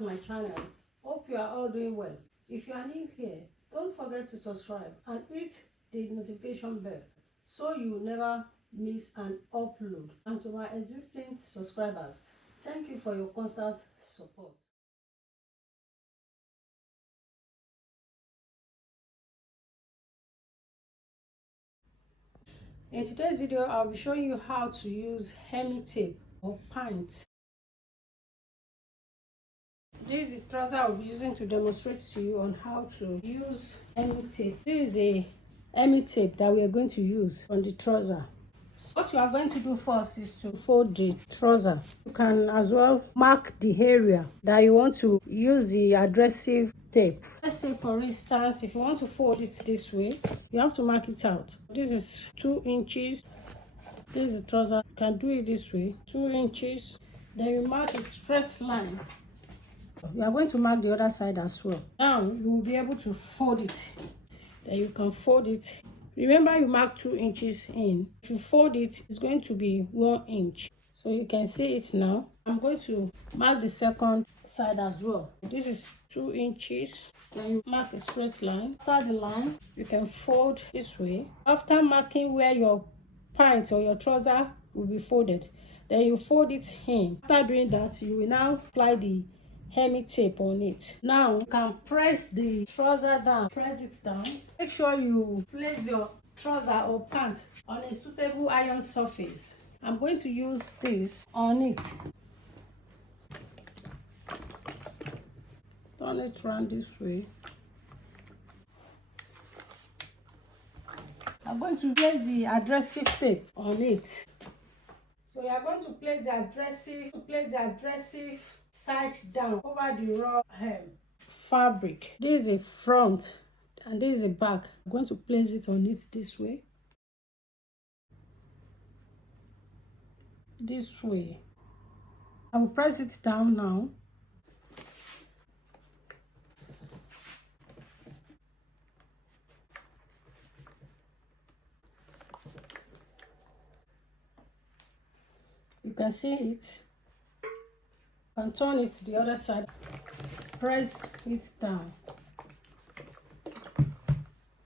to my channel. Hope you are all doing well. If you are new here, don't forget to subscribe and hit the notification bell so you will never miss an upload. And to my existing subscribers, thank you for your constant support. In today's video, I'll be showing you how to use hemi tape or pant. This is the trouser I'll be using to demonstrate to you on how to use hemi tape. This is the hemi tape that we are going to use on the trouser. What you are going to do first is to fold the trouser. You can as well mark the area that you want to use the adhesive tape. Let's say for instance, if you want to fold it this way, you have to mark it out. This is 2 inches. This is the trouser. You can do it this way, 2 inches. Then you mark a straight line. You are going to mark the other side as well. Now you will be able to fold it. Then you can fold it. Remember, you mark 2 inches in. If you fold it, it's going to be 1 inch. So you can see it now. I'm going to mark the second side as well. This is 2 inches. Then you mark a straight line. After the line, you can fold this way. After marking where your pant or your trouser will be folded, then you fold it in. After doing that, you will now apply the hemi tape on it. Now you can press the trouser down. Press it down. Make sure you place your trouser or pants on a suitable iron surface. I'm going to use this on it. Turn it around this way. I'm going to place the adhesive tape on it. So you are going to place the adhesive side down over the raw hem fabric. This is a front and this is a back. I'm going to place it on it this way. This way. I will press it down now. You can see it. You can turn it to the other side. Press it down.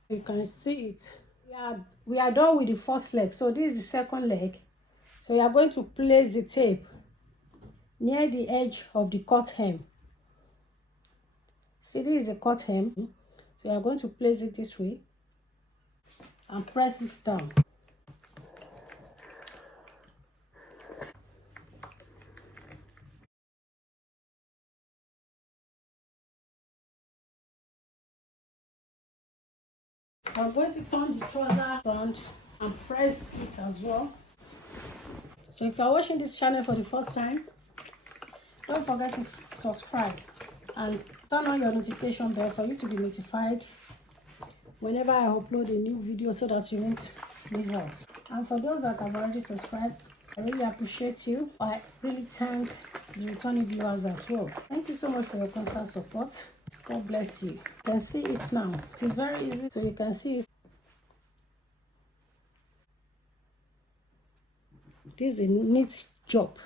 You can see it. We are done with the first leg. So this is the second leg. So you are going to place the tape near the edge of the cut hem. See, this is a cut hem. So you are going to place it this way and press it down. So I'm going to turn the trouser around and press it as well. So if you are watching this channel for the first time, don't forget to subscribe and turn on your notification bell for you to be notified whenever I upload a new video so that you won't miss out. And for those that have already subscribed, I really appreciate you. I really thank the returning viewers as well. Thank you so much for your constant support. God bless you. You can see it now. It is very easy, so you can see it. This is a neat job.